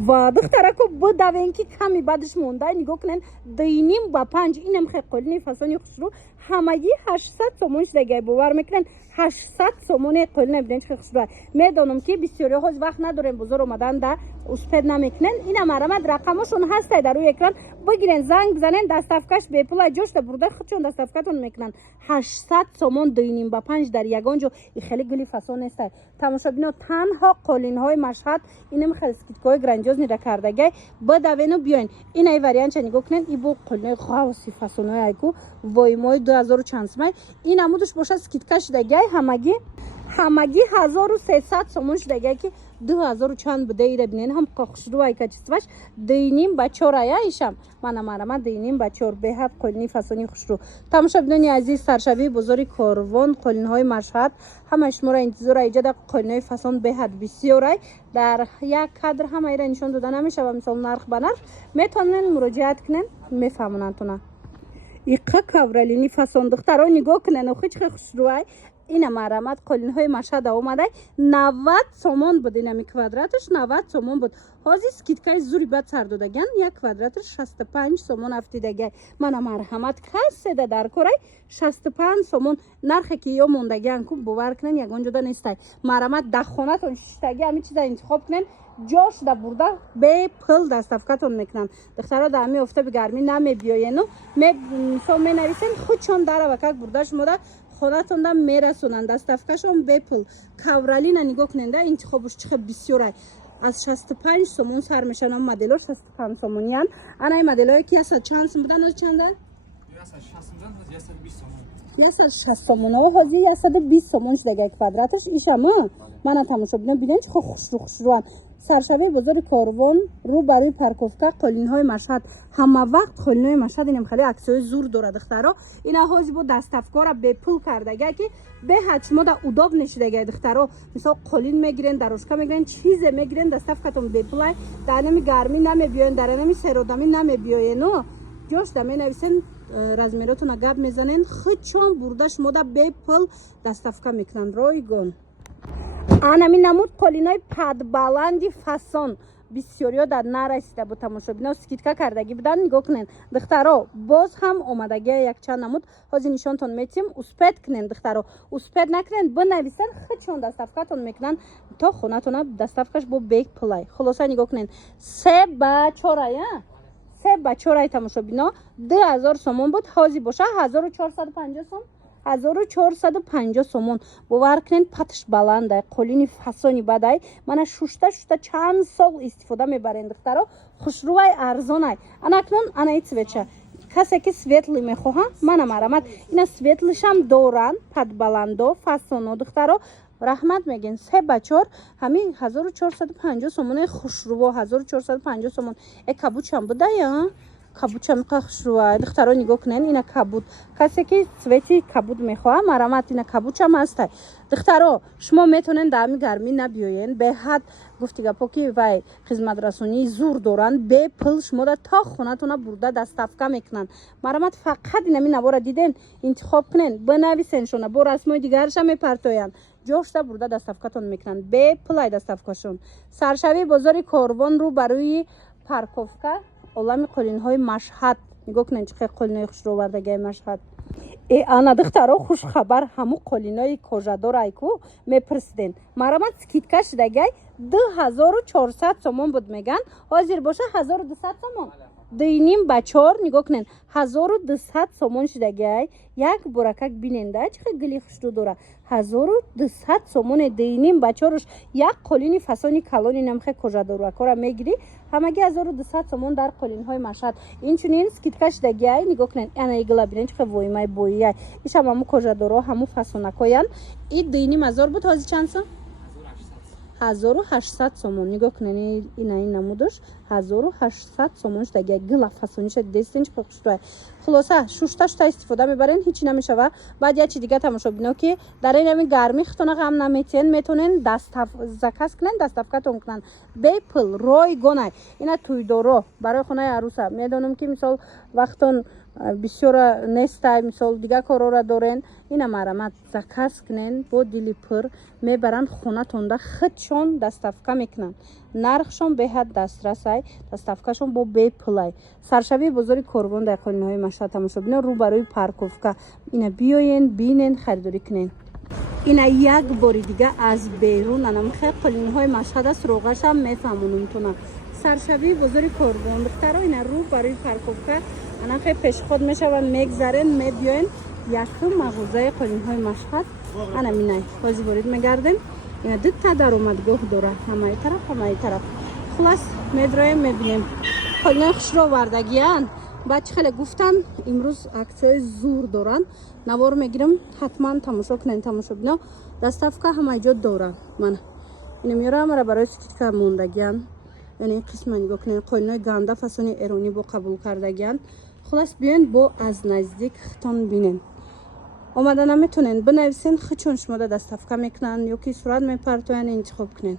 و دخترکو بدوین که کمی بعدش مونده نگاه کنین 2.5 با 5 اینم خیلی قلینی فسونی خوشرو همگی 800 سومونش دیگه باور میکنن 800 سومون قلینی بدنش خیلی خوشرو میدونم که بسیاری ها وقت ندارن بزرگ اومدن در اسپید نمیکنن اینا مرامد رقمشون هست در روی اکران بگیرن زنگ بزنن دستافکش به پول جوش در برده خودشون دستافکتون میکنن 800 سومون 2.5 با 5 در یگانجو خیلی گلی فسون است تماشا بینو تنها قلین های مشهد اینم خیلی اسکیتکای گرانجوز نیره کردگی بدوینو بیاین این ای وریانت چنی گکنن ای بو قلین خاصی فسونای ایکو وای مای 2000 چند سمای این عمودش باشه اسکیتکش دگی همگی 1300 سومون شدگی که 2000 چند بده ایره بینین هم خوشرو ای کچستوش 2.5 با 4 ایشم من مرام 2.5 با 4 به هفت قلینی فسونی خوشرو تماشا بینین عزیز سرشبی بزرگ کاروان قلین های مشهد همش مرا انتظار ایجاد قلین های فسون به حد بسیاری در یک کادر هم ایره نشون دادن نمیشه و مثلا نرخ به نرخ میتونن مراجعه کنن میفهمونن ایقا کاورالینی فسون دخترها نگاه کنن و خیلی خوشروی این مرامت قلین های مشهد اومده 90 سومون بود اینمی کوادراتش 90 سومون بود هازی سکیتکای زوری بد سر دادگن یک کوادراتش 65 سومون افتیدگی من مرحمت کسی ده در کره 65 سومون نرخی که یا موندگن کو باور کنن یگان جدا نیسته مرامت دخونتون شیشتگی همین چیزا انتخاب کنن جاش دا برده به پل دستافکتون میکنن دخترها دا همی افته به گرمی نمی بیاین و می نویسن خودشون داره و که بردهش موده خودتون دا میرسونن دستافکشون به پل کاورالین نگاه کننده انتخابش چه بسیاره از 65 سومون سر میشن هم مدلور 65 سومونیان انا این مدلایی که از چند سومون بودن از چنده؟ یا 60 سومون ها هازی یا 120 سومونش دیگه کوادراتش ایشم من تماشا بینم چه خوشرو سرشبه بزرگ کاروان رو برای پارکوفکا قلین های مشهد همه وقت قلین های مشهد اینم خیلی عکسای زور داره دخترها اینا هازی با دستافکار به پول کردگه که به حجم دا اداب نشدگه دخترها مثلا قلین میگیرن دروشکا میگیرن چیز میگیرن دستافکتون به پول در نمی گرمی نمی بیاین در نمی سرودمی نمی بیاین جاش دمی نویسن رزمیراتون گپ میزنن خودشون بردش مودا به پول دستافکا میکنن رایگان آنمی نمود قلینای پد بلندی فسون بسیاری در نرسیده بود تماشا بینا سکیتکا کردگی بودن نگاه کنین دخترها باز هم اومدگی یک چند نمود هازی نشانتون میتیم اسپید کنین دخترها اسپید نکنین بنویسن خودشون دستافکتون میکنن تا خونتون دستافکش با بیک پلای خلاصه نگاه کنین 3 با 4 3 با 4 تماشا بینا 2000 سومون بود هازی باشه 1450 سومون 1450 سومون باور کنین پتش بلنده قلینی فسونی بدای من شوشته چند سال استفاده میبرین دخترها خوشروی ارزانه انا اکنون انا ایت سویچه کسی که سویتلی میخواه من مرامت اینا سویتلش هم دورن پد بلندو فسونو دخترها رحمت میگین 3 با 4 همین 1450 سومون خوشرو 1450 سومون یک کبوچ هم بوده یا کبوت هم خوشروه دخترها نگاه کنین اینا کبوت کسی که سویتی کبوت میخواه مرامت اینا کبوت هم هسته دخترها شما میتونین دمی گرمی نبیاین به حد گفتی گپا که وای خدمت رسونی زور دارن به پل شما دا تا خونتون برده دستافکا میکنن مرامت فقط اینا می نوارا دیدین انتخاب کنین بنویسین شونه با رسمای دیگرش هم میپرتوین جاش دا برده دستافکاتون میکنن به پلای دستافکاشون سرشبی بزرگ کاروان رو برای پارکوفکا عالم قلین های مشهد نگاه کنین چه قلین های خوش رو بردگی مشهد ای آنا دخترها خوش خبر همو قلین های کجادار ایکو میپرسیدین مرامت سکیتکش دگی 2400 سومون بود میگن حاضر باشه 1200 سومون 2.5 با 4 نگاه کنین 1200 سومون شدگی یک برکک بیننده چه گلی خوش رو داره 1200 سومون 2.5 با 4 یک قلینی فسونی کلونی نمخه کجادار کارا میگیری همگی 1200 سومون در قلین های مشهد این چنین سکیتکش دگی نگاه کنین انا ایگلا بینن چه وای مای بویی ایش همو کجادارو همو فسونکاین این 2.5 هزار بود هازی چند سو 1800 سومون نگاه کنین این نمودش 1800 سومونش دیگه گلا فسونیش دستینچ خوشروه خلاصه شوشتا استفاده میبرین هیچی نمیشه و بعد یه چی دیگه تماشا بینو که در این همین گرمی خطونه غم نمیتین میتونین زکس کنن دستافکتون کنن به پل روی گونه اینا توی دورو برای خونه عروسه میدونم که مثال وقتون бисёра нестай мисол дига корора дорен ина марамат заказ кунен бо дили пур мебаранд хонатонда худшон доставка мекунанд нархшон беҳад дастрасай доставкашон бо бепулай саршавии бозори Корвон дар Қолиниҳои Машҳад тамошобинон рӯ ба рӯи парковка ина биёен бинен харидорӣ кунен ина як бори дига аз берун ана мехе Қолиниҳои Машҳад аст роғашам мефаҳмонумтона саршавии бозори Корвон духтаро ина рӯ ба рӯи парковка ана хе пешход мешаванд мегзарен мебиёен якум мағозаи Қолиниҳои Машҳад ана минай ҳозир ворид мегардем ина дутта даромадгоҳ дорад ҳамаи тараф хулас медроем мебинем Қолиниҳои хушровардагиян бачи хеле гуфтам имрӯз аксияи зур доранд навор мегирам ҳатман тамошо кунен тамошобино доставка ҳамаи ҷо доранд мана ина меёрамара барои скидка мондагиян яъне қисма нигоҳ кунен Қолиниҳои ганда фасони эронӣ бо қабул кардагиян хулас биёен бо аз наздик хитон бинен омада наметонен бинависен хичон шумода доставка мекунанд ё ки сурат мепартоянд интихоб кунен